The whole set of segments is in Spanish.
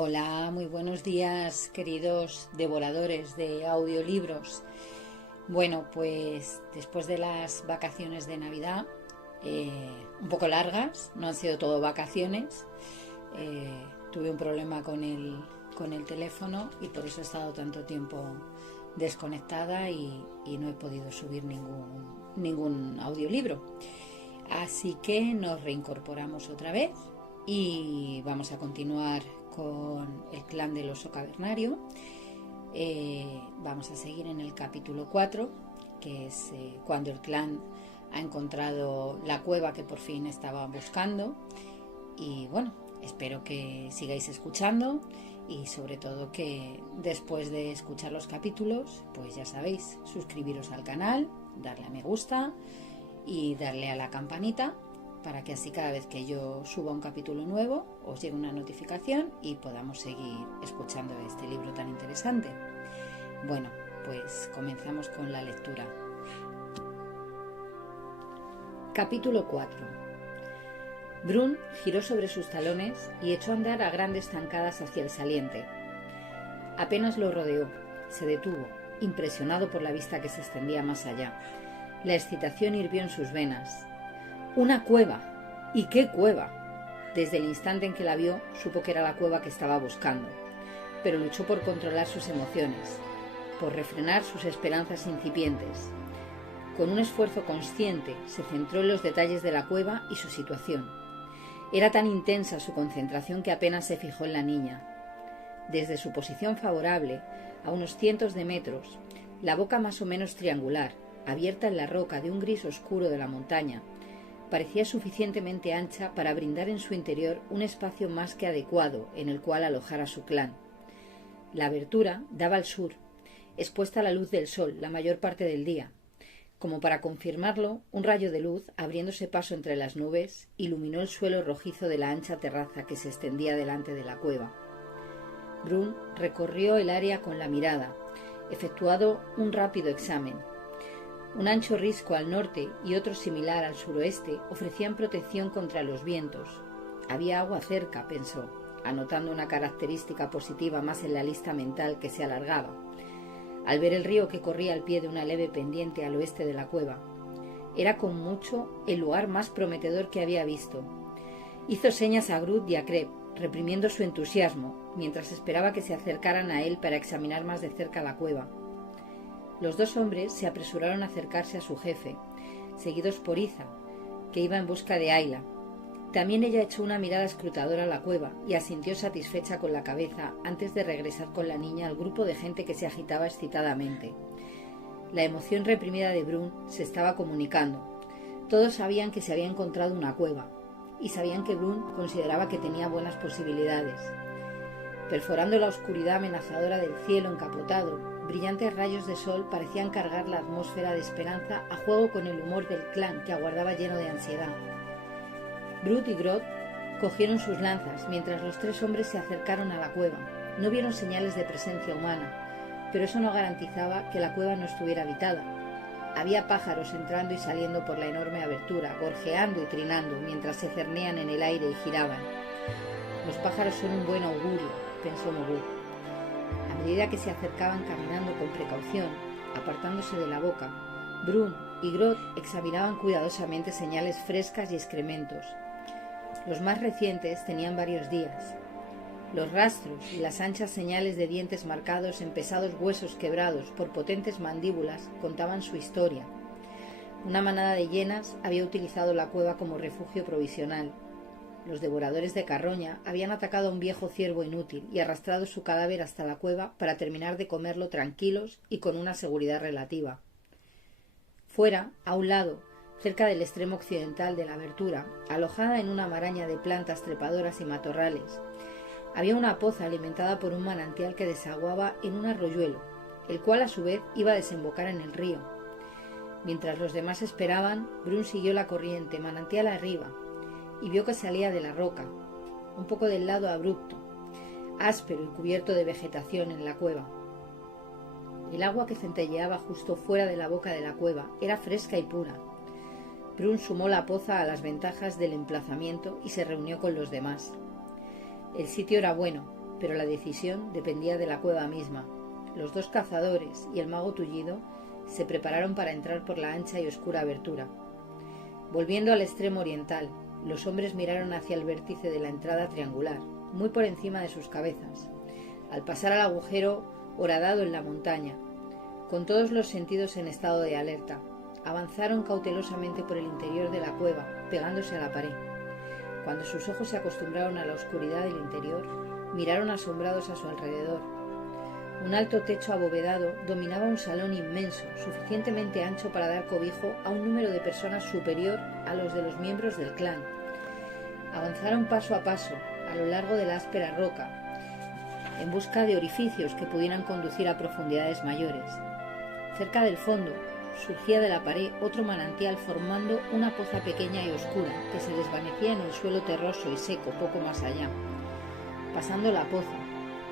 Hola, muy buenos días, queridos devoradores de audiolibros. Bueno, pues después de las vacaciones de Navidad, un poco largas, no han sido todo vacaciones, tuve un problema con el teléfono y por eso he estado tanto tiempo desconectada y no he podido subir ningún audiolibro. Así que nos reincorporamos otra vez y vamos a continuar con el clan del oso cavernario. Vamos a seguir en el capítulo 4, que es cuando el clan ha encontrado la cueva que por fin estaba buscando. Y bueno, espero que sigáis escuchando y sobre todo que después de escuchar los capítulos, pues ya sabéis, suscribiros al canal, darle a me gusta y darle a la campanita para que así cada vez que yo suba un capítulo nuevo os llegue una notificación y podamos seguir escuchando este libro tan interesante. Bueno, pues comenzamos con la lectura. Capítulo 4. Brun giró sobre sus talones y echó a andar a grandes zancadas hacia el saliente. Apenas lo rodeó, se detuvo, impresionado por la vista que se extendía más allá. La excitación hirvió en sus venas. ¡Una cueva! ¿Y qué cueva? Desde el instante en que la vio, supo que era la cueva que estaba buscando, pero luchó por controlar sus emociones, por refrenar sus esperanzas incipientes. Con un esfuerzo consciente, se centró en los detalles de la cueva y su situación. Era tan intensa su concentración que apenas se fijó en la niña. Desde su posición favorable, a unos cientos de metros, la boca más o menos triangular, abierta en la roca de un gris oscuro de la montaña, parecía suficientemente ancha para brindar en su interior un espacio más que adecuado en el cual alojar a su clan. La abertura daba al sur, expuesta a la luz del sol la mayor parte del día. Como para confirmarlo, un rayo de luz, abriéndose paso entre las nubes, iluminó el suelo rojizo de la ancha terraza que se extendía delante de la cueva. Brun recorrió el área con la mirada, efectuado un rápido examen. Un ancho risco al norte y otro similar al suroeste ofrecían protección contra los vientos. Había agua cerca, pensó, anotando una característica positiva más en la lista mental que se alargaba, al ver el río que corría al pie de una leve pendiente al oeste de la cueva. Era con mucho el lugar más prometedor que había visto. Hizo señas a Groot y a Crep, reprimiendo su entusiasmo, mientras esperaba que se acercaran a él para examinar más de cerca la cueva. Los dos hombres se apresuraron a acercarse a su jefe, seguidos por Iza, que iba en busca de Ayla. También ella echó una mirada escrutadora a la cueva y asintió satisfecha con la cabeza antes de regresar con la niña al grupo de gente que se agitaba excitadamente. La emoción reprimida de Brun se estaba comunicando. Todos sabían que se había encontrado una cueva, y sabían que Brun consideraba que tenía buenas posibilidades. Perforando la oscuridad amenazadora del cielo encapotado, brillantes rayos de sol parecían cargar la atmósfera de esperanza a juego con el humor del clan que aguardaba lleno de ansiedad. Groot y Grodd cogieron sus lanzas mientras los tres hombres se acercaron a la cueva. No vieron señales de presencia humana, pero eso no garantizaba que la cueva no estuviera habitada. Había pájaros entrando y saliendo por la enorme abertura, gorjeando y trinando mientras se cernían en el aire y giraban. Los pájaros son un buen augurio, pensó Morgul. A medida que se acercaban caminando con precaución, apartándose de la boca, Brun y Grodd examinaban cuidadosamente señales frescas y excrementos. Los más recientes tenían varios días. Los rastros y las anchas señales de dientes marcados en pesados huesos quebrados por potentes mandíbulas contaban su historia. Una manada de hienas había utilizado la cueva como refugio provisional. Los devoradores de carroña habían atacado a un viejo ciervo inútil y arrastrado su cadáver hasta la cueva para terminar de comerlo tranquilos y con una seguridad relativa. Fuera, a un lado, cerca del extremo occidental de la abertura, alojada en una maraña de plantas trepadoras y matorrales, había una poza alimentada por un manantial que desaguaba en un arroyuelo, el cual a su vez iba a desembocar en el río. Mientras los demás esperaban, Brun siguió la corriente manantial arriba y vio que salía de la roca, un poco del lado abrupto, áspero y cubierto de vegetación en la cueva. El agua que centelleaba justo fuera de la boca de la cueva era fresca y pura. Brun sumó la poza a las ventajas del emplazamiento y se reunió con los demás. El sitio era bueno, pero la decisión dependía de la cueva misma. Los dos cazadores y el mago tullido se prepararon para entrar por la ancha y oscura abertura. Volviendo al extremo oriental, los hombres miraron hacia el vértice de la entrada triangular, muy por encima de sus cabezas, al pasar al agujero horadado en la montaña. Con todos los sentidos en estado de alerta, avanzaron cautelosamente por el interior de la cueva, pegándose a la pared. Cuando sus ojos se acostumbraron a la oscuridad del interior, miraron asombrados a su alrededor. Un alto techo abovedado dominaba un salón inmenso, suficientemente ancho para dar cobijo a un número de personas superior a los de los miembros del clan. Avanzaron paso a paso, a lo largo de la áspera roca, en busca de orificios que pudieran conducir a profundidades mayores. Cerca del fondo, surgía de la pared otro manantial formando una poza pequeña y oscura que se desvanecía en el suelo terroso y seco poco más allá. Pasando la poza,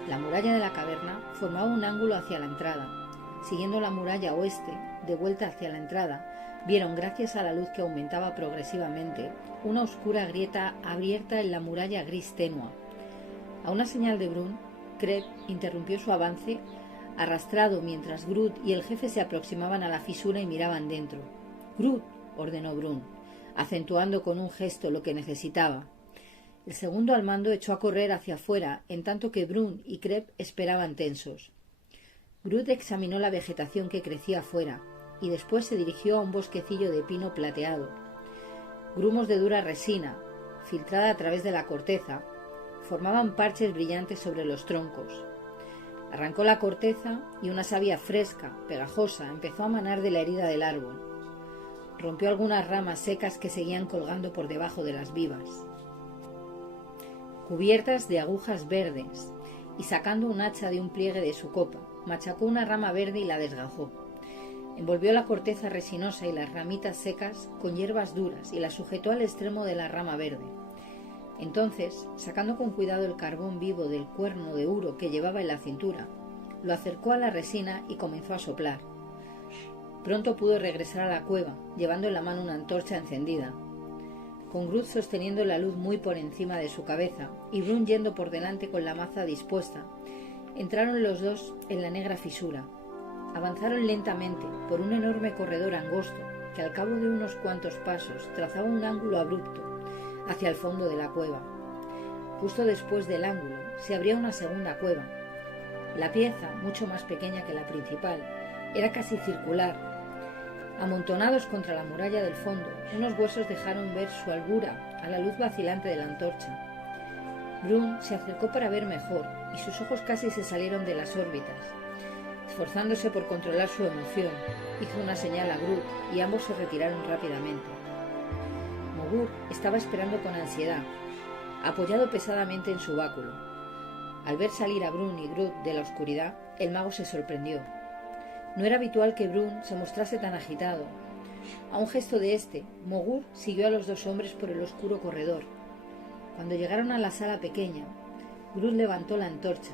la muralla de la caverna formaba un ángulo hacia la entrada. Siguiendo la muralla oeste, de vuelta hacia la entrada, vieron, gracias a la luz que aumentaba progresivamente, una oscura grieta abierta en la muralla gris tenua. A una señal de Brun, Creb interrumpió su avance, arrastrado mientras Groot y el jefe se aproximaban a la fisura y miraban dentro. «Groot», ordenó Brun, acentuando con un gesto lo que necesitaba. El segundo al mando echó a correr hacia afuera, en tanto que Brun y Creb esperaban tensos. Groot examinó la vegetación que crecía afuera, y después se dirigió a un bosquecillo de pino plateado. Grumos de dura resina, filtrada a través de la corteza, formaban parches brillantes sobre los troncos. Arrancó la corteza y una savia fresca, pegajosa, empezó a manar de la herida del árbol. Rompió algunas ramas secas que seguían colgando por debajo de las vivas, cubiertas de agujas verdes, y sacando un hacha de un pliegue de su copa, machacó una rama verde y la desgajó. Envolvió la corteza resinosa y las ramitas secas con hierbas duras y las sujetó al extremo de la rama verde. Entonces, sacando con cuidado el carbón vivo del cuerno de uro que llevaba en la cintura, lo acercó a la resina y comenzó a soplar. Pronto pudo regresar a la cueva, llevando en la mano una antorcha encendida. Con Groot sosteniendo la luz muy por encima de su cabeza y Brun yendo por delante con la maza dispuesta, entraron los dos en la negra fisura. Avanzaron lentamente por un enorme corredor angosto que al cabo de unos cuantos pasos trazaba un ángulo abrupto hacia el fondo de la cueva. Justo después del ángulo se abría una segunda cueva. La pieza, mucho más pequeña que la principal, era casi circular. Amontonados contra la muralla del fondo, unos huesos dejaron ver su albura a la luz vacilante de la antorcha. Brun se acercó para ver mejor y sus ojos casi se salieron de las órbitas. Esforzándose por controlar su emoción, hizo una señal a Groot y ambos se retiraron rápidamente. Mogur estaba esperando con ansiedad, apoyado pesadamente en su báculo. Al ver salir a Brun y Groot de la oscuridad, el mago se sorprendió. No era habitual que Brun se mostrase tan agitado. A un gesto de este, Mogur siguió a los dos hombres por el oscuro corredor. Cuando llegaron a la sala pequeña, Groot levantó la antorcha.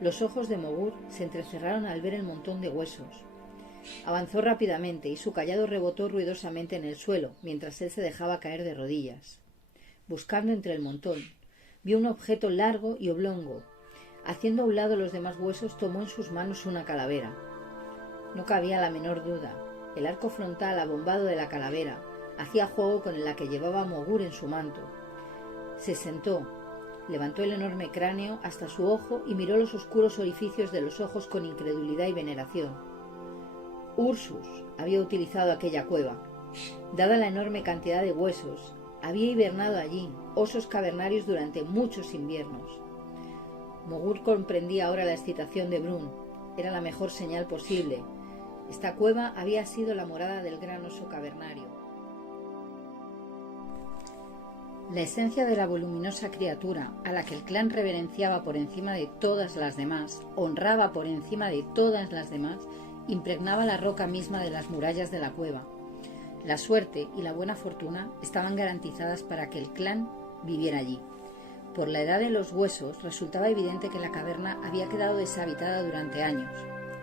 Los ojos de Mogur se entrecerraron al ver el montón de huesos. Avanzó rápidamente y su cayado rebotó ruidosamente en el suelo mientras él se dejaba caer de rodillas. Buscando entre el montón, vio un objeto largo y oblongo. Haciendo a un lado los demás huesos, tomó en sus manos una calavera. No cabía la menor duda. El arco frontal abombado de la calavera hacía juego con la que llevaba Mogur en su manto. Se sentó, levantó el enorme cráneo hasta su ojo y miró los oscuros orificios de los ojos con incredulidad y veneración. Ursus había utilizado aquella cueva. Dada la enorme cantidad de huesos, había hibernado allí osos cavernarios durante muchos inviernos. Mogur comprendía ahora la excitación de Brun. Era la mejor señal posible. Esta cueva había sido la morada del gran oso cavernario. La esencia de la voluminosa criatura, a la que el clan reverenciaba por encima de todas las demás, honraba por encima de todas las demás, impregnaba la roca misma de las murallas de la cueva. La suerte y la buena fortuna estaban garantizadas para que el clan viviera allí. Por la edad de los huesos, resultaba evidente que la caverna había quedado deshabitada durante años,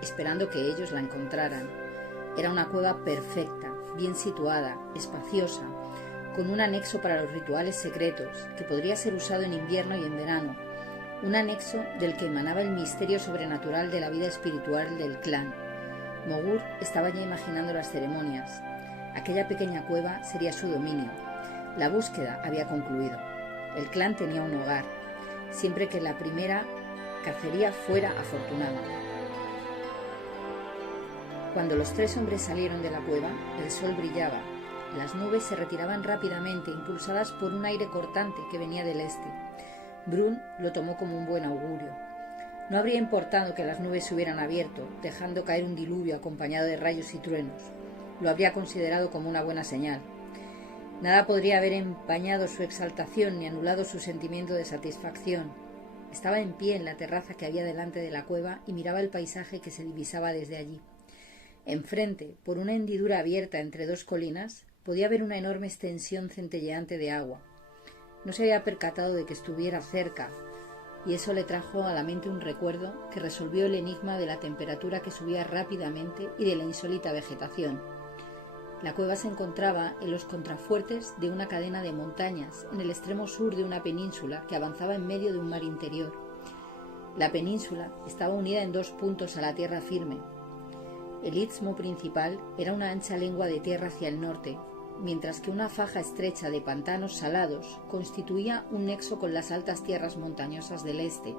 esperando que ellos la encontraran. Era una cueva perfecta, bien situada, espaciosa, con un anexo para los rituales secretos, que podría ser usado en invierno y en verano, un anexo del que emanaba el misterio sobrenatural de la vida espiritual del clan. Mogur estaba ya imaginando las ceremonias. Aquella pequeña cueva sería su dominio. La búsqueda había concluido. El clan tenía un hogar, siempre que la primera cacería fuera afortunada. Cuando los 3 hombres salieron de la cueva, el sol brillaba. Las nubes se retiraban rápidamente, impulsadas por un aire cortante que venía del este. Brun lo tomó como un buen augurio. No habría importado que las nubes se hubieran abierto, dejando caer un diluvio acompañado de rayos y truenos. Lo habría considerado como una buena señal. Nada podría haber empañado su exaltación ni anulado su sentimiento de satisfacción. Estaba en pie en la terraza que había delante de la cueva y miraba el paisaje que se divisaba desde allí. Enfrente, por una hendidura abierta entre 2 colinas, podía ver una enorme extensión centelleante de agua. No se había percatado de que estuviera cerca, y eso le trajo a la mente un recuerdo que resolvió el enigma de la temperatura que subía rápidamente y de la insólita vegetación. La cueva se encontraba en los contrafuertes de una cadena de montañas, en el extremo sur de una península que avanzaba en medio de un mar interior. La península estaba unida en 2 puntos a la tierra firme. El istmo principal era una ancha lengua de tierra hacia el norte, mientras que una faja estrecha de pantanos salados constituía un nexo con las altas tierras montañosas del este.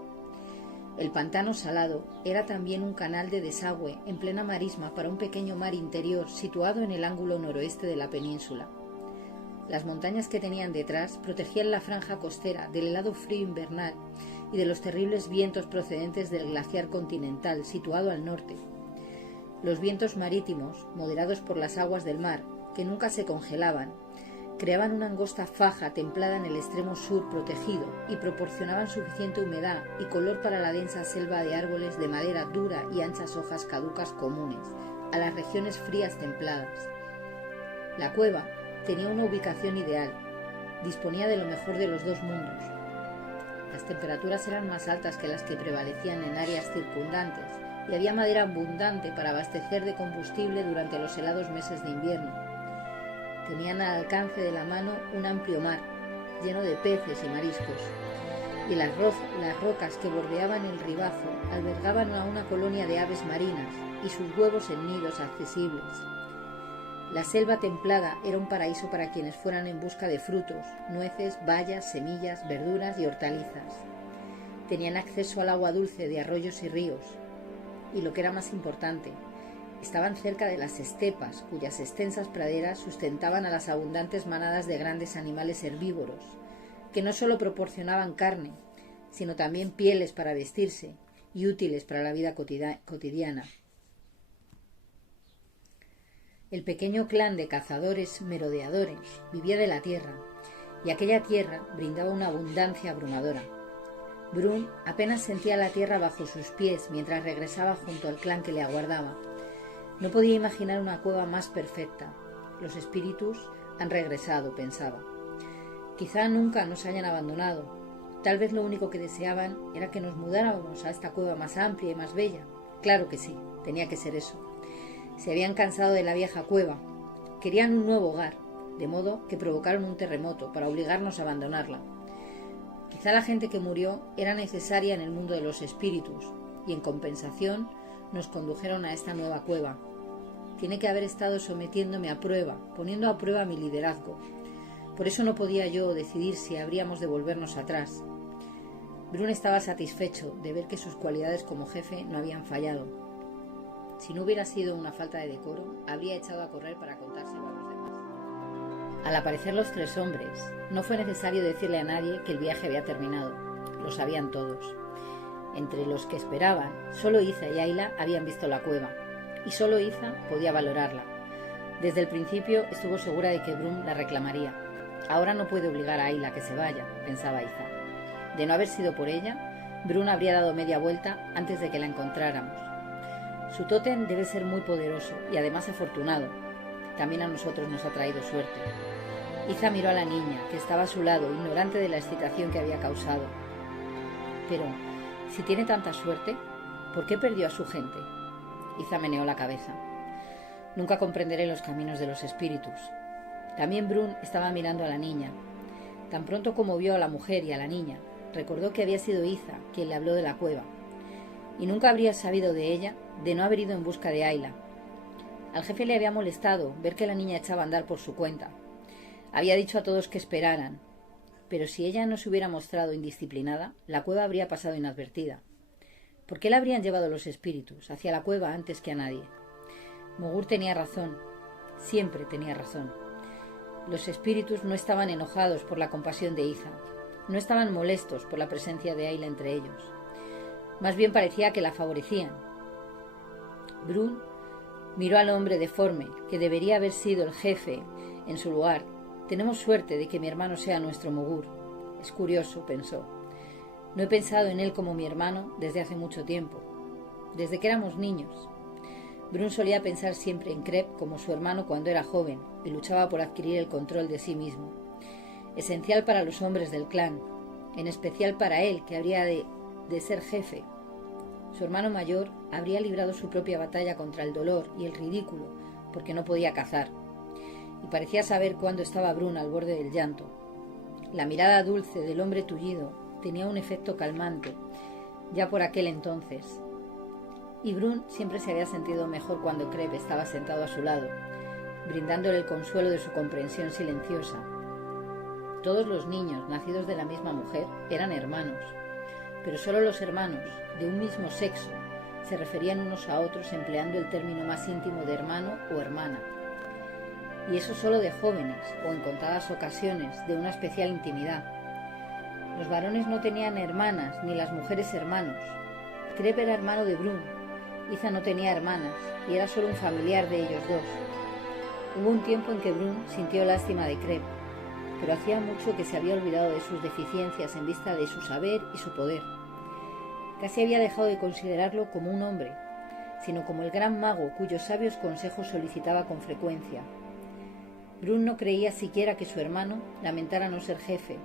El pantano salado era también un canal de desagüe en plena marisma para un pequeño mar interior situado en el ángulo noroeste de la península. Las montañas que tenían detrás protegían la franja costera del helado frío invernal y de los terribles vientos procedentes del glaciar continental situado al norte. Los vientos marítimos, moderados por las aguas del mar, que nunca se congelaban, creaban una angosta faja templada en el extremo sur protegido y proporcionaban suficiente humedad y color para la densa selva de árboles de madera dura y anchas hojas caducas comunes a las regiones frías templadas. La cueva tenía una ubicación ideal, disponía de lo mejor de los 2 mundos. Las temperaturas eran más altas que las que prevalecían en áreas circundantes, y había madera abundante para abastecer de combustible durante los helados meses de invierno. Tenían al alcance de la mano un amplio mar, lleno de peces y mariscos, y las rocas que bordeaban el ribazo albergaban a una colonia de aves marinas y sus huevos en nidos accesibles. La selva templada era un paraíso para quienes fueran en busca de frutos, nueces, bayas, semillas, verduras y hortalizas. Tenían acceso al agua dulce de arroyos y ríos, y lo que era más importante, estaban cerca de las estepas, cuyas extensas praderas sustentaban a las abundantes manadas de grandes animales herbívoros, que no solo proporcionaban carne, sino también pieles para vestirse y útiles para la vida cotidiana. El pequeño clan de cazadores merodeadores vivía de la tierra, y aquella tierra brindaba una abundancia abrumadora. Brun apenas sentía la tierra bajo sus pies mientras regresaba junto al clan que le aguardaba. No podía imaginar una cueva más perfecta. Los espíritus han regresado, pensaba. Quizá nunca nos hayan abandonado. Tal vez lo único que deseaban era que nos mudáramos a esta cueva más amplia y más bella. Claro que sí, tenía que ser eso. Se habían cansado de la vieja cueva. Querían un nuevo hogar, de modo que provocaron un terremoto para obligarnos a abandonarla. Quizá la gente que murió era necesaria en el mundo de los espíritus, y en compensación nos condujeron a esta nueva cueva. Tiene que haber estado sometiéndome a prueba, poniendo a prueba mi liderazgo. Por eso no podía yo decidir si habríamos de volvernos atrás. Brun estaba satisfecho de ver que sus cualidades como jefe no habían fallado. Si no hubiera sido una falta de decoro, habría echado a correr para contárselo a los demás. Al aparecer los 3 hombres, no fue necesario decirle a nadie que el viaje había terminado. Lo sabían todos. Entre los que esperaban, solo Iza y Ayla habían visto la cueva, y solo Iza podía valorarla. Desde el principio estuvo segura de que Brun la reclamaría. Ahora no puede obligar a Ayla a que se vaya, pensaba Iza. De no haber sido por ella, Brun habría dado media vuelta antes de que la encontráramos. Su tótem debe ser muy poderoso y además afortunado. También a nosotros nos ha traído suerte. Iza miró a la niña, que estaba a su lado, ignorante de la excitación que había causado. Pero, si tiene tanta suerte, ¿por qué perdió a su gente? Iza meneó la cabeza. Nunca comprenderé los caminos de los espíritus. También Brun estaba mirando a la niña. Tan pronto como vio a la mujer y a la niña, recordó que había sido Iza quien le habló de la cueva, y nunca habría sabido de ella de no haber ido en busca de Ayla. Al jefe le había molestado ver que la niña echaba a andar por su cuenta. Había dicho a todos que esperaran, pero si ella no se hubiera mostrado indisciplinada, la cueva habría pasado inadvertida. ¿Por qué la habrían llevado los espíritus hacia la cueva antes que a nadie? Mogur tenía razón, siempre tenía razón. Los espíritus no estaban enojados por la compasión de Iza, no estaban molestos por la presencia de Ayla entre ellos. Más bien parecía que la favorecían. Brun miró al hombre deforme, que debería haber sido el jefe en su lugar. Tenemos suerte de que mi hermano sea nuestro Mogur. Es curioso, pensó. No he pensado en él como mi hermano desde hace mucho tiempo, desde que éramos niños. Brun solía pensar siempre en Crep como su hermano cuando era joven y luchaba por adquirir el control de sí mismo. Esencial para los hombres del clan, en especial para él, que habría de ser jefe. Su hermano mayor habría librado su propia batalla contra el dolor y el ridículo porque no podía cazar, y parecía saber cuándo estaba Brun al borde del llanto. La mirada dulce del hombre tullido tenía un efecto calmante, ya por aquel entonces, y Brun siempre se había sentido mejor cuando Crep estaba sentado a su lado, brindándole el consuelo de su comprensión silenciosa. Todos los niños nacidos de la misma mujer eran hermanos, pero solo los hermanos de un mismo sexo se referían unos a otros empleando el término más íntimo de hermano o hermana. Y eso solo de jóvenes o en contadas ocasiones de una especial intimidad. Los varones no tenían hermanas ni las mujeres hermanos. Crep era hermano de Brun. Iza no tenía hermanas y era solo un familiar de ellos dos. Hubo un tiempo en que Brun sintió lástima de Crep, pero hacía mucho que se había olvidado de sus deficiencias en vista de su saber y su poder. Casi había dejado de considerarlo como un hombre, sino como el gran mago cuyos sabios consejos solicitaba con frecuencia. Brun no creía siquiera que su hermano lamentara no ser jefe,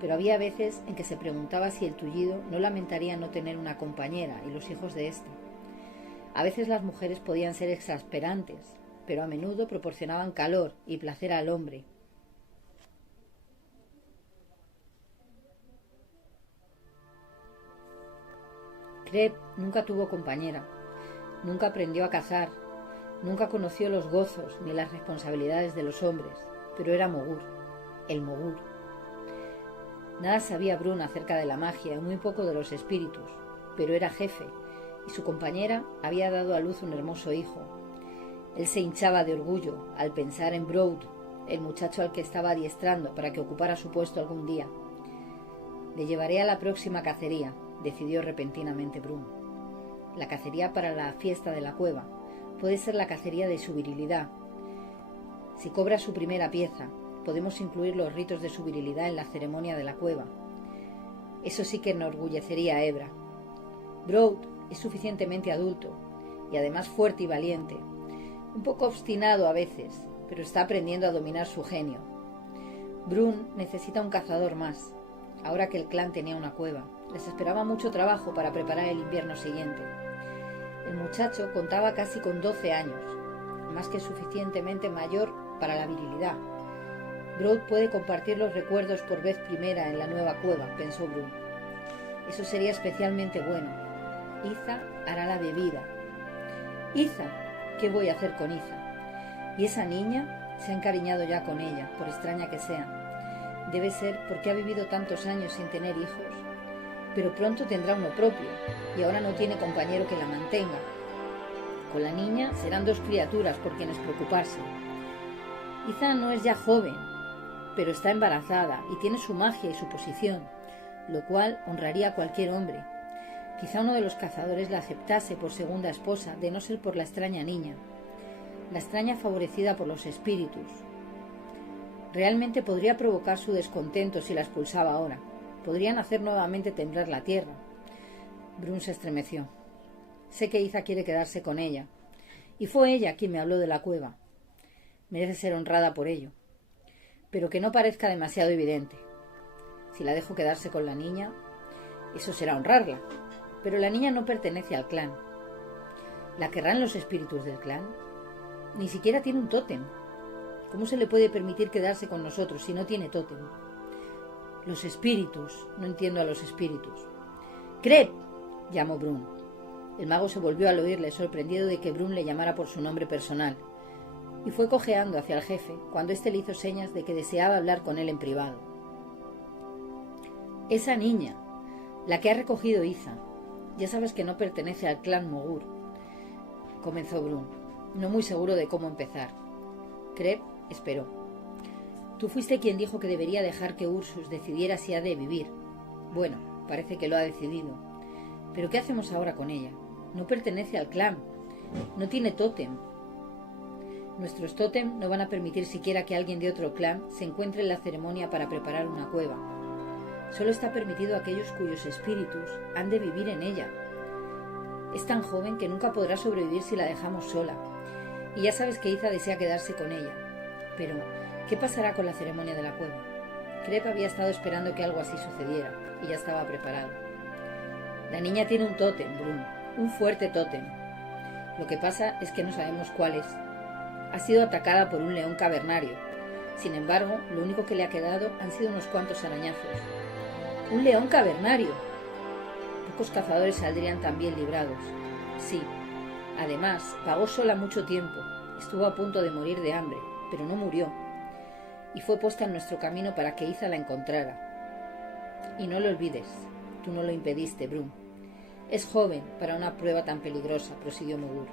pero había veces en que se preguntaba si el tullido no lamentaría no tener una compañera y los hijos de ésta. A veces las mujeres podían ser exasperantes, pero a menudo proporcionaban calor y placer al hombre. Crep nunca tuvo compañera, nunca aprendió a cazar, nunca conoció los gozos ni las responsabilidades de los hombres, pero era Mogur, el Mogur. Nada sabía Brun acerca de la magia y muy poco de los espíritus, pero era jefe, y su compañera había dado a luz un hermoso hijo. Él se hinchaba de orgullo al pensar en Broud, el muchacho al que estaba adiestrando para que ocupara su puesto algún día. Le llevaré a la próxima cacería, decidió repentinamente Brun. La cacería para la fiesta de la cueva puede ser la cacería de su virilidad. Si cobra su primera pieza, podemos incluir los ritos de su virilidad en la ceremonia de la cueva. Eso sí que enorgullecería a Ebra. Broud es suficientemente adulto y además fuerte y valiente, un poco obstinado a veces, pero está aprendiendo a dominar su genio. Brun necesita un cazador más, ahora que el clan tenía una cueva. Les esperaba mucho trabajo para preparar el invierno siguiente. El muchacho contaba casi con 12 años, más que suficientemente mayor para la virilidad. Broud puede compartir los recuerdos por vez primera en la nueva cueva, pensó Brun. Eso sería especialmente bueno. Iza hará la bebida. Iza, ¿qué voy a hacer con Iza? ¿Y esa niña? Se ha encariñado ya con ella, por extraña que sea. Debe ser porque ha vivido tantos años sin tener hijos. Pero pronto tendrá uno propio, y ahora no tiene compañero que la mantenga. Con la niña serán dos criaturas por quienes preocuparse. Iza no es ya joven, pero está embarazada y tiene su magia y su posición, lo cual honraría a cualquier hombre. Quizá uno de los cazadores la aceptase por segunda esposa, de no ser por la extraña niña, la extraña favorecida por los espíritus. Realmente podría provocar su descontento si la expulsaba ahora. Podrían hacer nuevamente temblar la tierra. Brun se estremeció. Sé que Iza quiere quedarse con ella, y fue ella quien me habló de la cueva. Merece ser honrada por ello, pero que no parezca demasiado evidente. Si la dejo quedarse con la niña, eso será honrarla, pero la niña no pertenece al clan. ¿La querrán los espíritus del clan? Ni siquiera tiene un tótem. ¿Cómo se le puede permitir quedarse con nosotros si no tiene tótem? Los espíritus. No entiendo a los espíritus. —¡Crep! —llamó Brun. El mago se volvió al oírle, sorprendido de que Brun le llamara por su nombre personal, y fue cojeando hacia el jefe cuando éste le hizo señas de que deseaba hablar con él en privado. —Esa niña, la que ha recogido Iza. Ya sabes que no pertenece al clan Mogur —comenzó Brun, no muy seguro de cómo empezar. Crep esperó. —Tú fuiste quien dijo que debería dejar que Ursus decidiera si ha de vivir. Bueno, parece que lo ha decidido. ¿Pero qué hacemos ahora con ella? No pertenece al clan. No tiene tótem. Nuestros tótem no van a permitir siquiera que alguien de otro clan se encuentre en la ceremonia para preparar una cueva. Solo está permitido a aquellos cuyos espíritus han de vivir en ella. Es tan joven que nunca podrá sobrevivir si la dejamos sola. Y ya sabes que Iza desea quedarse con ella. Pero, ¿qué pasará con la ceremonia de la cueva? Crep había estado esperando que algo así sucediera y ya estaba preparado. La niña tiene un tótem, Brun, un fuerte tótem. Lo que pasa es que no sabemos cuál es. Ha sido atacada por un león cavernario. Sin embargo, lo único que le ha quedado han sido unos cuantos arañazos. ¡Un león cavernario! Pocos cazadores saldrían tan bien librados. Sí. Además, vagó sola mucho tiempo. Estuvo a punto de morir de hambre, pero no murió. Y fue puesta en nuestro camino para que Iza la encontrara. Y no lo olvides. Tú no lo impediste, Brun. Es joven para una prueba tan peligrosa, prosiguió Mogur.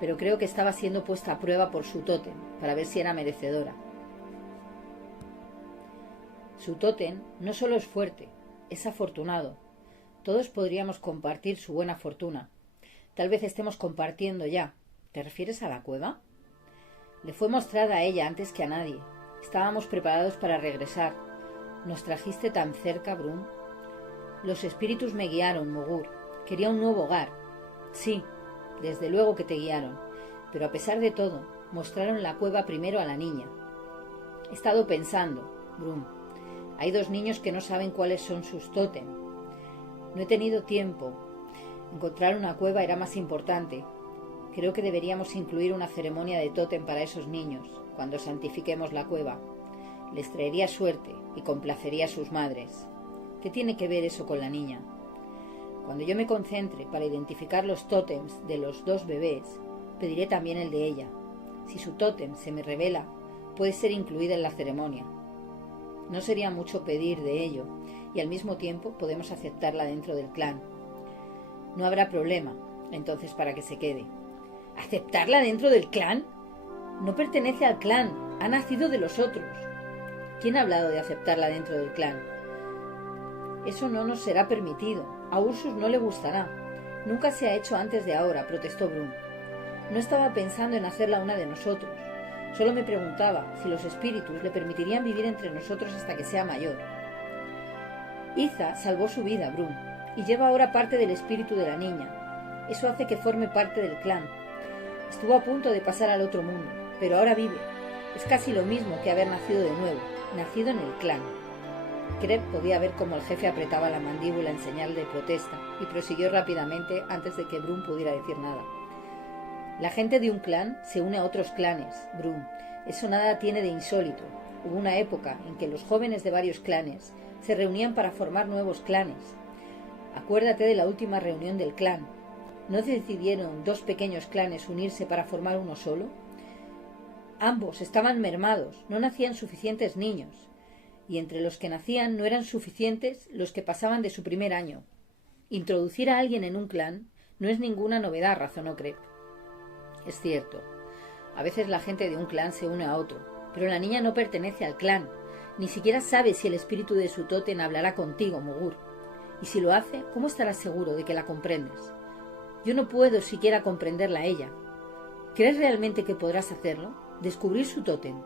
Pero creo que estaba siendo puesta a prueba por su tótem, para ver si era merecedora. Su tótem no solo es fuerte, es afortunado. Todos podríamos compartir su buena fortuna. Tal vez estemos compartiendo ya. ¿Te refieres a la cueva? Le fue mostrada a ella antes que a nadie. Estábamos preparados para regresar. ¿Nos trajiste tan cerca, Brun? Los espíritus me guiaron, Mogur. Quería un nuevo hogar. Sí, desde luego que te guiaron. Pero a pesar de todo, mostraron la cueva primero a la niña. He estado pensando, Brun. Hay 2 niños que no saben cuáles son sus tótem. No he tenido tiempo. Encontrar una cueva era más importante. Creo que deberíamos incluir una ceremonia de tótem para esos niños, cuando santifiquemos la cueva. Les traería suerte y complacería a sus madres. ¿Qué tiene que ver eso con la niña? Cuando yo me concentre para identificar los tótems de los 2 bebés, pediré también el de ella. Si su tótem se me revela, puede ser incluida en la ceremonia. No sería mucho pedir de ello, y al mismo tiempo podemos aceptarla dentro del clan. No habrá problema, entonces, para que se quede. ¿Aceptarla dentro del clan? No pertenece al clan, ha nacido de los otros. ¿Quién ha hablado de aceptarla dentro del clan? Eso no nos será permitido. A Ursus no le gustará. Nunca se ha hecho antes de ahora, protestó Brun. No estaba pensando en hacerla una de nosotros. Solo me preguntaba si los espíritus le permitirían vivir entre nosotros hasta que sea mayor. Iza salvó su vida, Brun, y lleva ahora parte del espíritu de la niña. Eso hace que forme parte del clan. Estuvo a punto de pasar al otro mundo, pero ahora vive. Es casi lo mismo que haber nacido de nuevo, nacido en el clan. Crep podía ver cómo el jefe apretaba la mandíbula en señal de protesta y prosiguió rápidamente antes de que Brun pudiera decir nada. La gente de un clan se une a otros clanes, Brun. Eso nada tiene de insólito. Hubo una época en que los jóvenes de varios clanes se reunían para formar nuevos clanes. Acuérdate de la última reunión del clan. ¿No decidieron 2 pequeños clanes unirse para formar uno solo? Ambos estaban mermados, no nacían suficientes niños. Y entre los que nacían no eran suficientes los que pasaban de su primer año. Introducir a alguien en un clan no es ninguna novedad, razonó Crep. Es cierto. A veces la gente de un clan se une a otro, pero la niña no pertenece al clan. Ni siquiera sabe si el espíritu de su tótem hablará contigo, Mogur. Y si lo hace, ¿cómo estarás seguro de que la comprendes? Yo no puedo siquiera comprenderla a ella. ¿Crees realmente que podrás hacerlo? ¿Descubrir su tótem?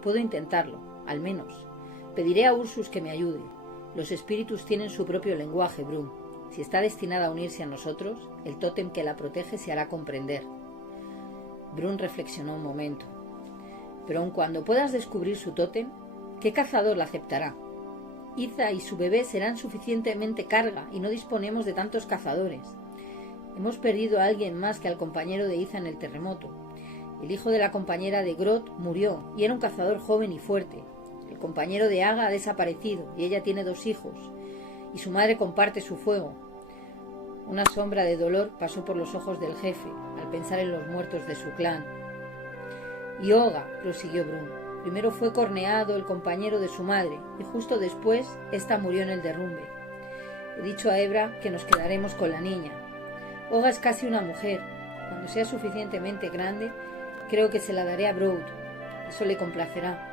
Puedo intentarlo, al menos. Pediré a Ursus que me ayude. Los espíritus tienen su propio lenguaje, Brun. Si está destinada a unirse a nosotros, el tótem que la protege se hará comprender. Brun reflexionó un momento. Pero aun cuando puedas descubrir su tótem, ¿qué cazador la aceptará? Iza y su bebé serán suficientemente carga y no disponemos de tantos cazadores. Hemos perdido a alguien más que al compañero de Iza en el terremoto. El hijo de la compañera de Grot murió y era un cazador joven y fuerte. El compañero de Aga ha desaparecido y ella tiene 2 hijos, y su madre comparte su fuego. Una sombra de dolor pasó por los ojos del jefe al pensar en los muertos de su clan. Y Oga, prosiguió Brun, primero fue corneado el compañero de su madre y justo después ésta murió en el derrumbe. He dicho a Ebra que nos quedaremos con la niña. Oga es casi una mujer. Cuando sea suficientemente grande, creo que se la daré a Broad. Eso le complacerá.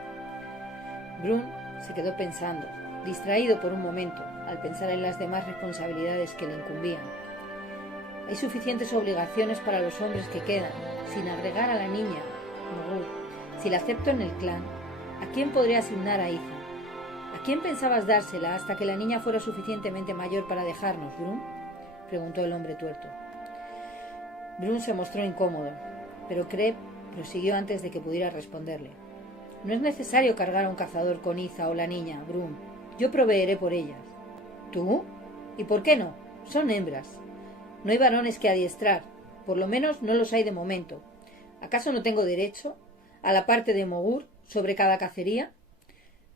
Brun se quedó pensando, distraído por un momento, al pensar en las demás responsabilidades que le incumbían. Hay suficientes obligaciones para los hombres que quedan, sin agregar a la niña, Mogur. Si la acepto en el clan, ¿a quién podría asignar a Iza? ¿A quién pensabas dársela hasta que la niña fuera suficientemente mayor para dejarnos, Brun? Preguntó el hombre tuerto. Brun se mostró incómodo, pero Creb prosiguió antes de que pudiera responderle. No es necesario cargar a un cazador con Iza o la niña, Brun. Yo proveeré por ellas. ¿Tú? ¿Y por qué no? Son hembras. No hay varones que adiestrar. Por lo menos no los hay de momento. ¿Acaso no tengo derecho a la parte de Mogur sobre cada cacería?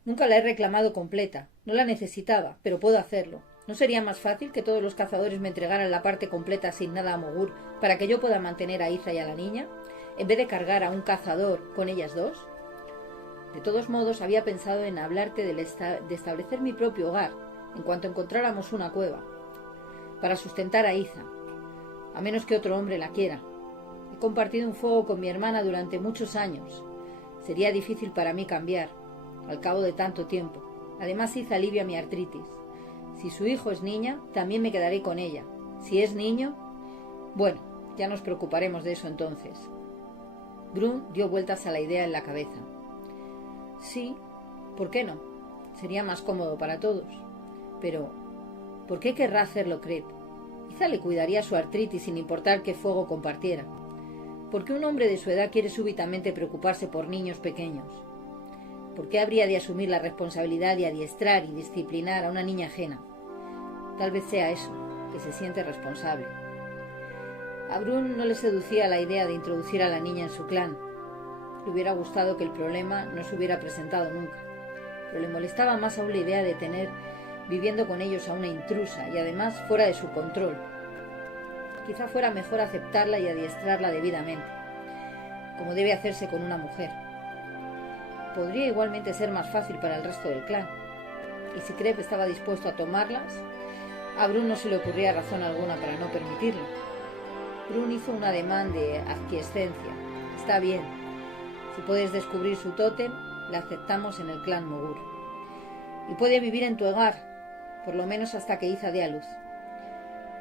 Nunca la he reclamado completa. No la necesitaba, pero puedo hacerlo. ¿No sería más fácil que todos los cazadores me entregaran la parte completa asignada a Mogur para que yo pueda mantener a Iza y a la niña, en vez de cargar a un cazador con ellas 2? De todos modos, había pensado en hablarte de establecer mi propio hogar, en cuanto encontráramos una cueva, para sustentar a Iza, a menos que otro hombre la quiera. He compartido un fuego con mi hermana durante muchos años. Sería difícil para mí cambiar, al cabo de tanto tiempo. Además, Iza alivia mi artritis. Si su hijo es niña, también me quedaré con ella. Si es niño, bueno, ya nos preocuparemos de eso entonces. Brun dio vueltas a la idea en la cabeza. Sí, ¿por qué no? Sería más cómodo para todos. Pero, ¿por qué querrá hacerlo Creb? Quizá le cuidaría su artritis sin importar qué fuego compartiera. ¿Por qué un hombre de su edad quiere súbitamente preocuparse por niños pequeños? ¿Por qué habría de asumir la responsabilidad de adiestrar y disciplinar a una niña ajena? Tal vez sea eso, que se siente responsable. A Brun no le seducía la idea de introducir a la niña en su clan. Le hubiera gustado que el problema no se hubiera presentado nunca, pero le molestaba más aún la idea de tener viviendo con ellos a una intrusa y además fuera de su control. Quizá fuera mejor aceptarla y adiestrarla debidamente, como debe hacerse con una mujer. Podría igualmente ser más fácil para el resto del clan, y si Creb estaba dispuesto a tomarlas, a Brun no se le ocurría razón alguna para no permitirlo. Brun hizo un ademán de aquiescencia. Está bien. Si puedes descubrir su tótem, la aceptamos en el clan Mogur. Y puede vivir en tu hogar, por lo menos hasta que Iza dé a luz.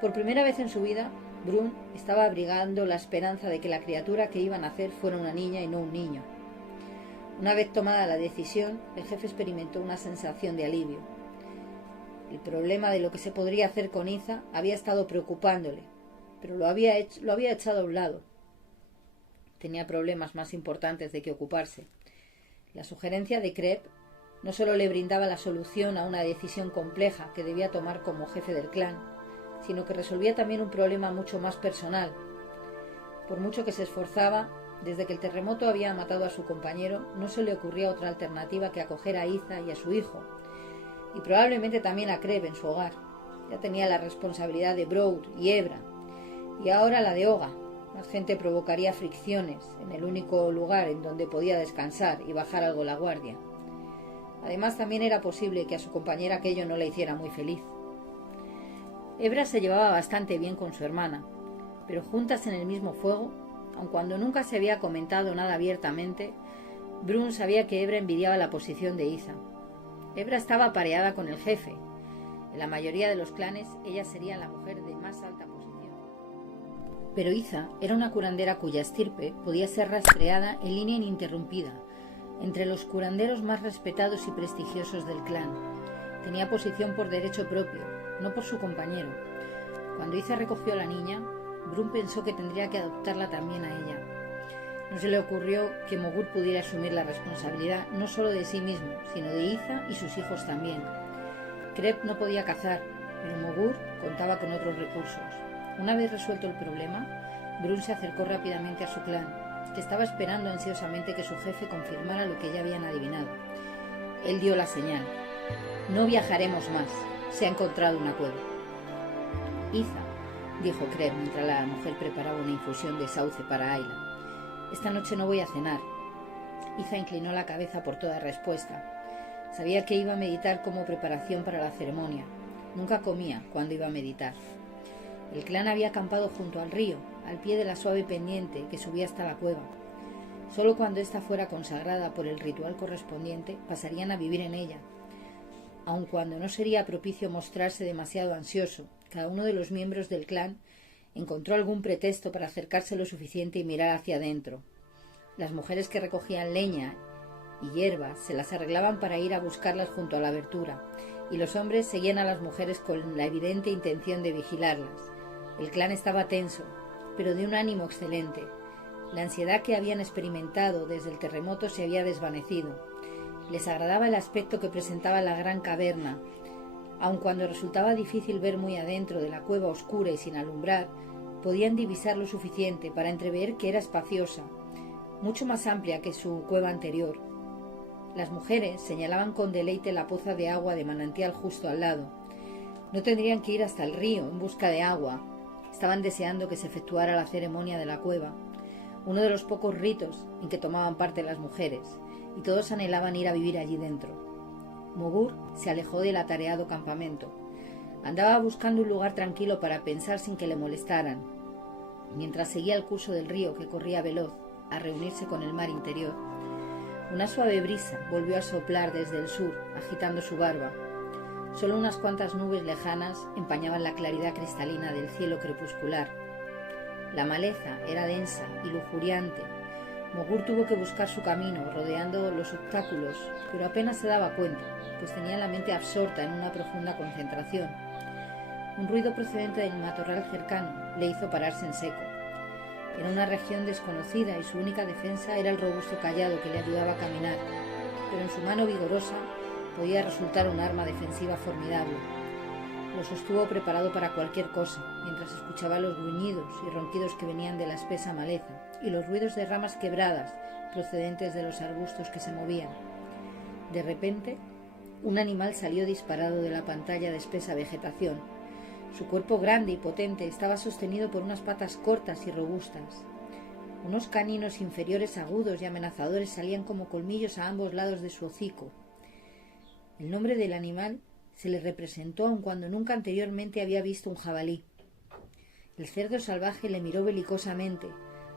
Por primera vez en su vida, Brun estaba abrigando la esperanza de que la criatura que iba a nacer fuera una niña y no un niño. Una vez tomada la decisión, el jefe experimentó una sensación de alivio. El problema de lo que se podría hacer con Iza había estado preocupándole, pero lo había echado a un lado. Tenía problemas más importantes de que ocuparse. La sugerencia de Creb no solo le brindaba la solución a una decisión compleja que debía tomar como jefe del clan, sino que resolvía también un problema mucho más personal. Por mucho que se esforzaba, desde que el terremoto había matado a su compañero, no se le ocurría otra alternativa que acoger a Iza y a su hijo, y probablemente también a Creb en su hogar. Ya tenía la responsabilidad de Broad y Ebra, y ahora la de Oga. Más gente provocaría fricciones en el único lugar en donde podía descansar y bajar algo la guardia. Además, también era posible que a su compañera aquello no la hiciera muy feliz. Ebra se llevaba bastante bien con su hermana, pero juntas en el mismo fuego, aun cuando nunca se había comentado nada abiertamente, Brun sabía que Ebra envidiaba la posición de Iza. Ebra estaba apareada con el jefe. En la mayoría de los clanes, ella sería la mujer de más alta posición. Pero Iza era una curandera cuya estirpe podía ser rastreada en línea ininterrumpida, entre los curanderos más respetados y prestigiosos del clan. Tenía posición por derecho propio, no por su compañero. Cuando Iza recogió a la niña, Brun pensó que tendría que adoptarla también a ella. No se le ocurrió que Mogur pudiera asumir la responsabilidad no solo de sí mismo, sino de Iza y sus hijos también. Creb no podía cazar, pero Mogur contaba con otros recursos. Una vez resuelto el problema, Brun se acercó rápidamente a su clan, que estaba esperando ansiosamente que su jefe confirmara lo que ya habían adivinado. él dio la señal. No viajaremos más. Se ha encontrado una cueva. Iza, dijo Creb mientras la mujer preparaba una infusión de sauce para Ayla. Esta noche no voy a cenar. Iza inclinó la cabeza por toda respuesta. Sabía que iba a meditar como preparación para la ceremonia. Nunca comía cuando iba a meditar. El clan había acampado junto al río, al pie de la suave pendiente que subía hasta la cueva. Solo cuando ésta fuera consagrada por el ritual correspondiente pasarían a vivir en ella. Aun cuando no sería propicio mostrarse demasiado ansioso, cada uno de los miembros del clan encontró algún pretexto para acercarse lo suficiente y mirar hacia adentro. Las mujeres que recogían leña y hierbas se las arreglaban para ir a buscarlas junto a la abertura, y los hombres seguían a las mujeres con la evidente intención de vigilarlas. El clan estaba tenso, pero de un ánimo excelente. La ansiedad que habían experimentado desde el terremoto se había desvanecido. Les agradaba el aspecto que presentaba la gran caverna. Aun cuando resultaba difícil ver muy adentro de la cueva oscura y sin alumbrar, podían divisar lo suficiente para entrever que era espaciosa, mucho más amplia que su cueva anterior. Las mujeres señalaban con deleite la poza de agua de manantial justo al lado. No tendrían que ir hasta el río en busca de agua. Estaban deseando que se efectuara la ceremonia de la cueva, uno de los pocos ritos en que tomaban parte las mujeres, y todos anhelaban ir a vivir allí dentro. Mogur se alejó del atareado campamento. Andaba buscando un lugar tranquilo para pensar sin que le molestaran, mientras seguía el curso del río que corría veloz a reunirse con el mar interior. Una suave brisa volvió a soplar desde el sur, agitando su barba. Solo unas cuantas nubes lejanas empañaban la claridad cristalina del cielo crepuscular. La maleza era densa y lujuriante. Mogur tuvo que buscar su camino, rodeando los obstáculos, pero apenas se daba cuenta, pues tenía la mente absorta en una profunda concentración. Un ruido procedente del matorral cercano le hizo pararse en seco. Era una región desconocida y su única defensa era el robusto cayado que le ayudaba a caminar, pero en su mano vigorosa podía resultar un arma defensiva formidable. Lo sostuvo preparado para cualquier cosa, mientras escuchaba los gruñidos y ronquidos que venían de la espesa maleza y los ruidos de ramas quebradas procedentes de los arbustos que se movían. De repente, un animal salió disparado de la pantalla de espesa vegetación. Su cuerpo grande y potente estaba sostenido por unas patas cortas y robustas. Unos caninos inferiores agudos y amenazadores salían como colmillos a ambos lados de su hocico. El nombre del animal se le representó aun cuando nunca anteriormente había visto un jabalí. El cerdo salvaje le miró belicosamente,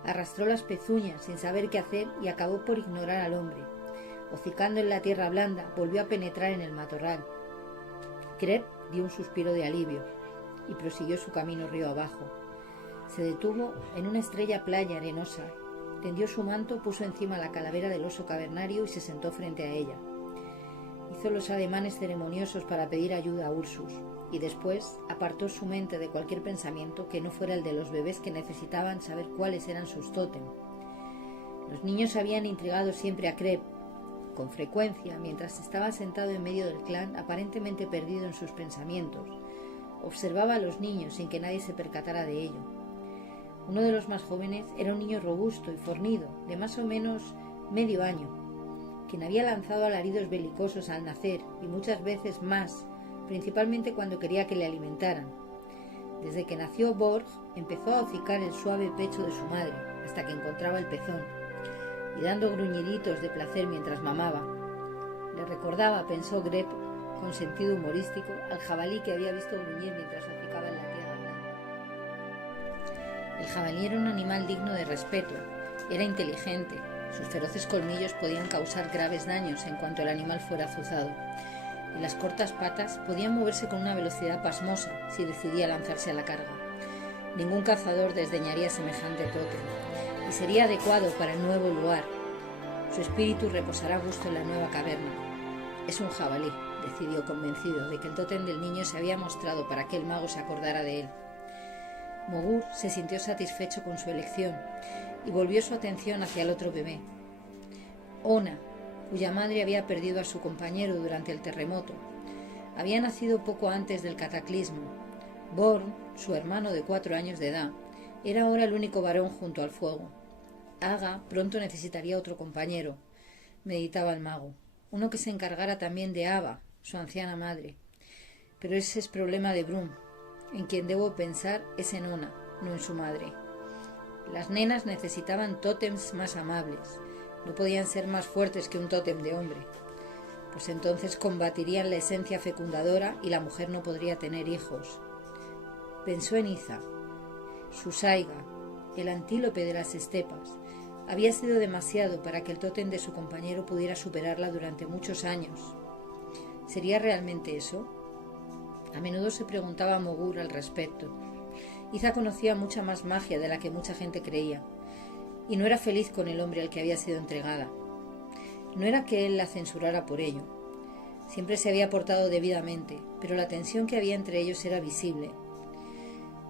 arrastró las pezuñas sin saber qué hacer y acabó por ignorar al hombre. Hocicando en la tierra blanda, volvió a penetrar en el matorral. Creb dio un suspiro de alivio y prosiguió su camino río abajo. Se detuvo en una estrella playa arenosa, tendió su manto, puso encima la calavera del oso cavernario y se sentó frente a ella. Hizo los ademanes ceremoniosos para pedir ayuda a Ursus, y después apartó su mente de cualquier pensamiento que no fuera el de los bebés que necesitaban saber cuáles eran sus tótem. Los niños habían intrigado siempre a Creb. Con frecuencia, mientras estaba sentado en medio del clan, aparentemente perdido en sus pensamientos, observaba a los niños sin que nadie se percatara de ello. Uno de los más jóvenes era un niño robusto y fornido, de más o menos medio año, quien había lanzado alaridos belicosos al nacer y muchas veces más, principalmente cuando quería que le alimentaran. Desde que nació Borg, empezó a hocicar el suave pecho de su madre, hasta que encontraba el pezón, y dando gruñiditos de placer mientras mamaba. Le recordaba, pensó Greb, con sentido humorístico, al jabalí que había visto gruñir mientras hocicaba en la tierra blanda. El jabalí era un animal digno de respeto, era inteligente. Sus feroces colmillos podían causar graves daños en cuanto el animal fuera azuzado, y las cortas patas podían moverse con una velocidad pasmosa si decidía lanzarse a la carga. Ningún cazador desdeñaría semejante tótem, y sería adecuado para el nuevo lugar. Su espíritu reposará a gusto en la nueva caverna. Es un jabalí, decidió, convencido de que el tótem del niño se había mostrado para que el mago se acordara de él. Mogur se sintió satisfecho con su elección y volvió su atención hacia el otro bebé. Ona, cuya madre había perdido a su compañero durante el terremoto, había nacido poco antes del cataclismo. Born, su hermano de 4 años de edad, era ahora el único varón junto al fuego. Aga pronto necesitaría otro compañero, meditaba el mago. uno que se encargara también de Ava, su anciana madre. Pero ese es problema de Brun. En quien debo pensar es en Ona, no en su madre. Las nenas necesitaban tótems más amables. No podían ser más fuertes que un tótem de hombre. Pues entonces combatirían la esencia fecundadora y la mujer no podría tener hijos. Pensó en Iza. Su saiga, el antílope de las estepas, había sido demasiado para que el tótem de su compañero pudiera superarla durante muchos años. ¿Sería realmente eso? A menudo se preguntaba a Mogur al respecto. Iza conocía mucha más magia de la que mucha gente creía, y no era feliz con el hombre al que había sido entregada. No era que él la censurara por ello. Siempre se había portado debidamente, pero la tensión que había entre ellos era visible.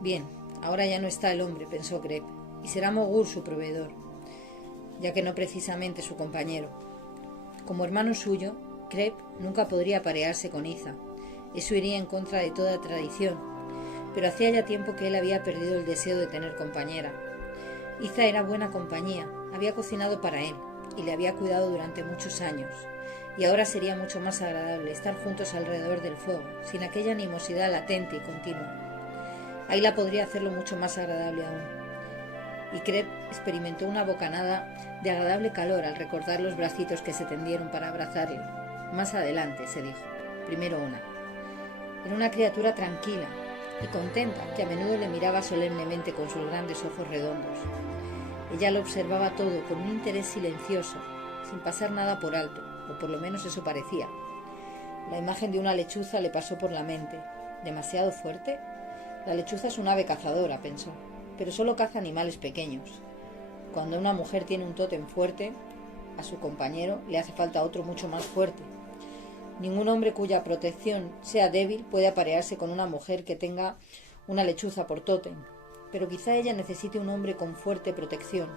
Bien, ahora ya no está el hombre, pensó Crep, y será Mogur su proveedor, ya que no precisamente su compañero. Como hermano suyo, Crep nunca podría aparearse con Iza. Eso iría en contra de toda tradición, pero hacía ya tiempo que él había perdido el deseo de tener compañera. Iza era buena compañía, había cocinado para él y le había cuidado durante muchos años, y ahora sería mucho más agradable estar juntos alrededor del fuego, sin aquella animosidad latente y continua. Ayla podría hacerlo mucho más agradable aún. Y Crep experimentó una bocanada de agradable calor al recordar los bracitos que se tendieron para abrazarle. Más adelante, se dijo. Primero Ona. Era una criatura tranquila y contenta que a menudo le miraba solemnemente con sus grandes ojos redondos. Ella lo observaba todo con un interés silencioso, sin pasar nada por alto, o por lo menos eso parecía. La imagen de una lechuza le pasó por la mente. ¿Demasiado fuerte? La lechuza es un ave cazadora, pensó, pero solo caza animales pequeños. Cuando una mujer tiene un tótem fuerte, a su compañero le hace falta otro mucho más fuerte. Ningún hombre cuya protección sea débil puede aparearse con una mujer que tenga una lechuza por tótem, pero quizá ella necesite un hombre con fuerte protección.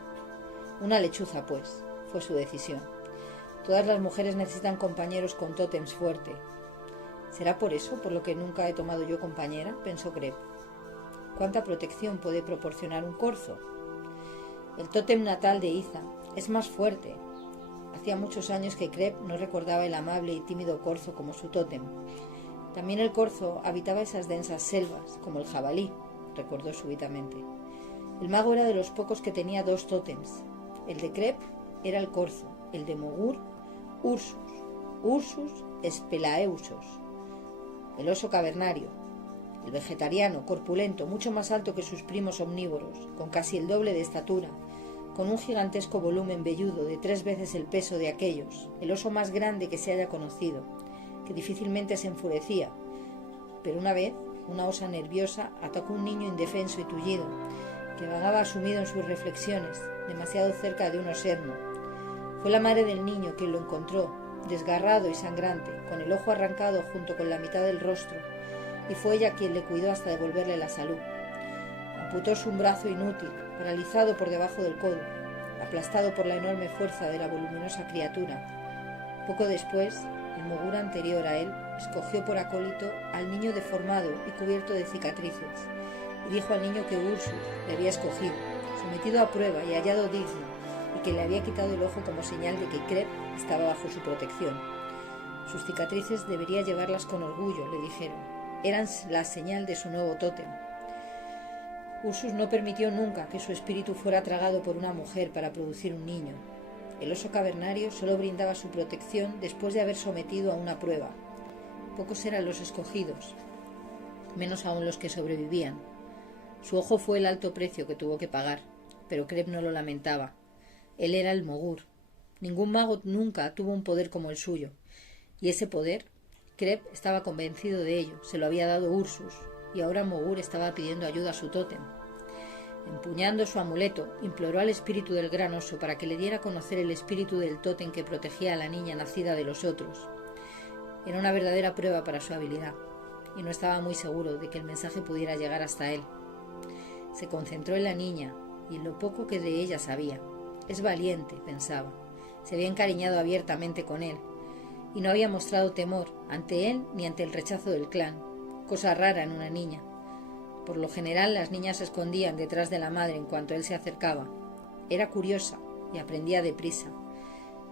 Una lechuza, pues, fue su decisión. Todas las mujeres necesitan compañeros con tótems fuerte. ¿Será por eso por lo que nunca he tomado yo compañera?, pensó Crep. ¿Cuánta protección puede proporcionar un corzo? El tótem natal de Iza es más fuerte. Hacía muchos años que Crep no recordaba el amable y tímido corzo como su tótem. También el corzo habitaba esas densas selvas, como el jabalí, recordó súbitamente. El mago era de los pocos que tenía dos tótems. El de Crep era el corzo, el de Mogur, Ursus. Ursus Spelaeusos. El oso cavernario. El vegetariano, corpulento, mucho más alto que sus primos omnívoros, con casi el doble de estatura, con un gigantesco volumen velludo de 3 veces el peso de aquellos, el oso más grande que se haya conocido, que difícilmente se enfurecía. Pero una vez, una osa nerviosa atacó a un niño indefenso y tullido, que vagaba sumido en sus reflexiones, demasiado cerca de un oserno. Fue la madre del niño quien lo encontró, desgarrado y sangrante, con el ojo arrancado junto con la mitad del rostro, y fue ella quien le cuidó hasta devolverle la salud. Amputóse un brazo inútil, paralizado por debajo del codo, aplastado por la enorme fuerza de la voluminosa criatura. Poco después, el Mogur anterior a él escogió por acólito al niño deformado y cubierto de cicatrices, y dijo al niño que Ursus le había escogido, sometido a prueba y hallado digno, y que le había quitado el ojo como señal de que Crep estaba bajo su protección. Sus cicatrices debería llevarlas con orgullo, le dijeron. Eran la señal de su nuevo tótem. Ursus no permitió nunca que su espíritu fuera tragado por una mujer para producir un niño. El oso cavernario solo brindaba su protección después de haber sometido a una prueba. Pocos eran los escogidos, menos aún los que sobrevivían. Su ojo fue el alto precio que tuvo que pagar, pero Crep no lo lamentaba. Él era el Mogur. Ningún mago nunca tuvo un poder como el suyo, y ese poder, Crep estaba convencido de ello, se lo había dado Ursus, y ahora Mogur estaba pidiendo ayuda a su tótem. Empuñando su amuleto, imploró al espíritu del gran oso para que le diera a conocer el espíritu del tótem que protegía a la niña nacida de los otros. Era una verdadera prueba para su habilidad, y no estaba muy seguro de que el mensaje pudiera llegar hasta él. Se concentró en la niña y en lo poco que de ella sabía. Es valiente, pensaba. Se había encariñado abiertamente con él, y no había mostrado temor ante él ni ante el rechazo del clan, cosa rara en una niña. Por lo general las niñas se escondían detrás de la madre en cuanto él se acercaba. Era curiosa y aprendía deprisa.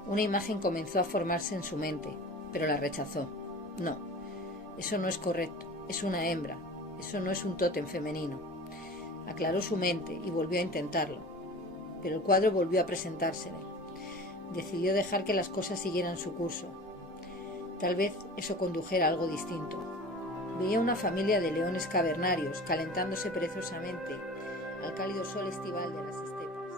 Una imagen comenzó a formarse en su mente, pero la rechazó. No, eso no es correcto, es una hembra, eso no es un tótem femenino. Aclaró su mente y volvió a intentarlo, pero el cuadro volvió a presentársele. Decidió dejar que las cosas siguieran su curso. Tal vez eso condujera a algo distinto. Veía una familia de leones cavernarios calentándose perezosamente al cálido sol estival de las estepas.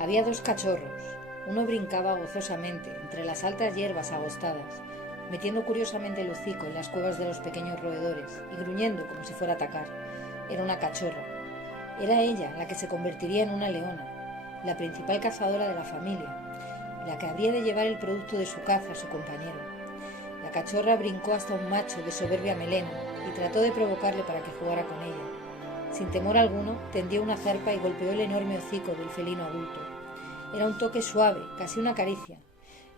Había 2 cachorros. Uno brincaba gozosamente entre las altas hierbas agostadas, metiendo curiosamente el hocico en las cuevas de los pequeños roedores y gruñendo como si fuera a atacar. Era una cachorra. Era ella la que se convertiría en una leona, la principal cazadora de la familia, la que habría de llevar el producto de su caza a su compañero. La cachorra brincó hasta un macho de soberbia melena y trató de provocarle para que jugara con ella. Sin temor alguno, tendió una zarpa y golpeó el enorme hocico del felino adulto. Era un toque suave, casi una caricia.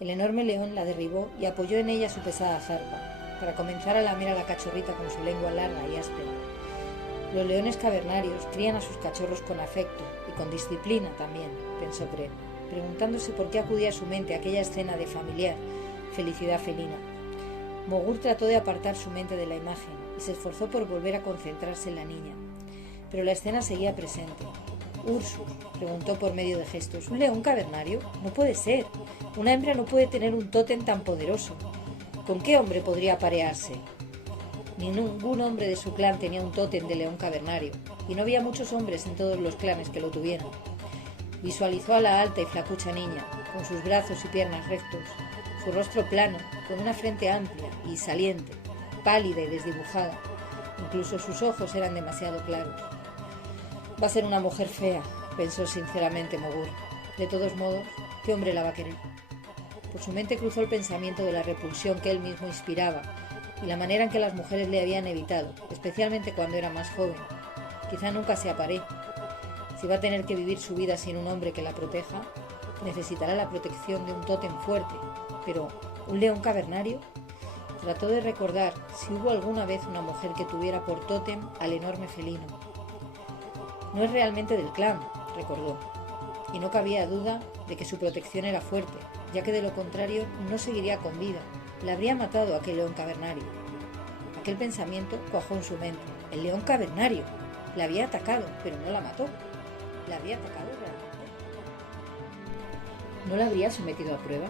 El enorme león la derribó y apoyó en ella su pesada zarpa, para comenzar a lamer a la cachorrita con su lengua larga y áspera. Los leones cavernarios crían a sus cachorros con afecto y con disciplina también, pensó Creel, preguntándose por qué acudía a su mente aquella escena de familiar felicidad felina. Mogur trató de apartar su mente de la imagen y se esforzó por volver a concentrarse en la niña. Pero la escena seguía presente. «Ursus», preguntó por medio de gestos, «¿un león cavernario? No puede ser. Una hembra no puede tener un tótem tan poderoso. ¿Con qué hombre podría aparearse?» Ningún hombre de su clan tenía un tótem de león cavernario, y no había muchos hombres en todos los clanes que lo tuvieran. Visualizó a la alta y flacucha niña, con sus brazos y piernas rectos, su rostro plano, con una frente amplia y saliente, pálida y desdibujada. Incluso sus ojos eran demasiado claros. «Va a ser una mujer fea», pensó sinceramente Mogur. De todos modos, ¿qué hombre la va a querer? Por su mente cruzó el pensamiento de la repulsión que él mismo inspiraba y la manera en que las mujeres le habían evitado, especialmente cuando era más joven. Quizá nunca se aparee. Si va a tener que vivir su vida sin un hombre que la proteja, necesitará la protección de un tótem fuerte. Pero, ¿un león cavernario? Trató de recordar si hubo alguna vez una mujer que tuviera por tótem al enorme felino. No es realmente del clan, recordó, y no cabía duda de que su protección era fuerte, ya que de lo contrario no seguiría con vida. La habría matado aquel león cavernario. Aquel pensamiento cuajó en su mente. El león cavernario. La había atacado, pero no la mató. ¿La habría atacado realmente? ¿No la habría sometido a prueba?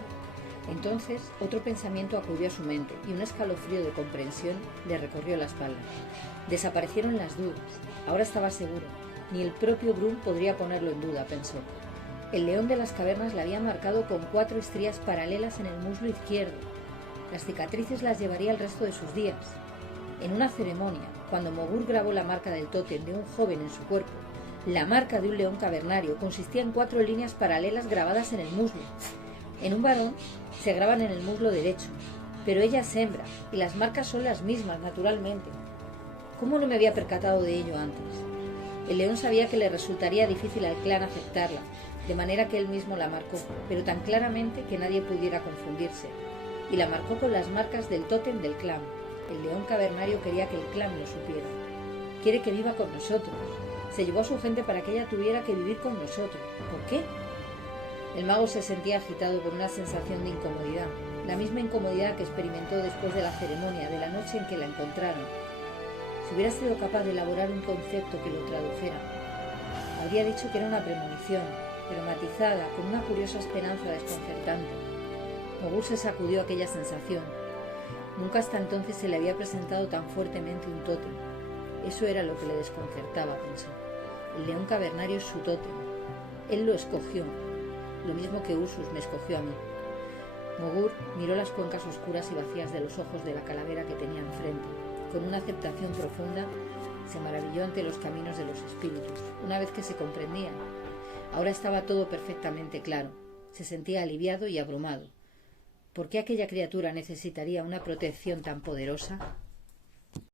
Entonces, otro pensamiento acudió a su mente y un escalofrío de comprensión le recorrió la espalda. Desaparecieron las dudas. Ahora estaba seguro. Ni el propio Brum podría ponerlo en duda, pensó. El león de las cavernas la había marcado con 4 estrías paralelas en el muslo izquierdo. Las cicatrices las llevaría el resto de sus días. En una ceremonia, cuando Mogur grabó la marca del tótem de un joven en su cuerpo, la marca de un león cavernario consistía en 4 líneas paralelas grabadas en el muslo. En un varón se graban en el muslo derecho, pero ella es hembra y las marcas son las mismas, naturalmente. ¿Cómo no me había percatado de ello antes? El león sabía que le resultaría difícil al clan aceptarla, de manera que él mismo la marcó, pero tan claramente que nadie pudiera confundirse. Y la marcó con las marcas del tótem del clan. El león cavernario quería que el clan lo supiera. Quiere que viva con nosotros. Se llevó a su gente para que ella tuviera que vivir con nosotros. ¿Por qué? El mago se sentía agitado por una sensación de incomodidad, la misma incomodidad que experimentó después de la ceremonia de la noche en que la encontraron. Si hubiera sido capaz de elaborar un concepto que lo tradujera, habría dicho que era una premonición, pero matizada con una curiosa esperanza desconcertante. Mogur se sacudió aquella sensación. Nunca hasta entonces se le había presentado tan fuertemente un tótem. Eso era lo que le desconcertaba, pensó. El león cavernario es su tótem. Él lo escogió, lo mismo que Ursus me escogió a mí. Mogur miró las cuencas oscuras y vacías de los ojos de la calavera que tenía enfrente. Con una aceptación profunda, se maravilló ante los caminos de los espíritus, una vez que se comprendían. Ahora estaba todo perfectamente claro. Se sentía aliviado y abrumado. ¿Por qué aquella criatura necesitaría una protección tan poderosa?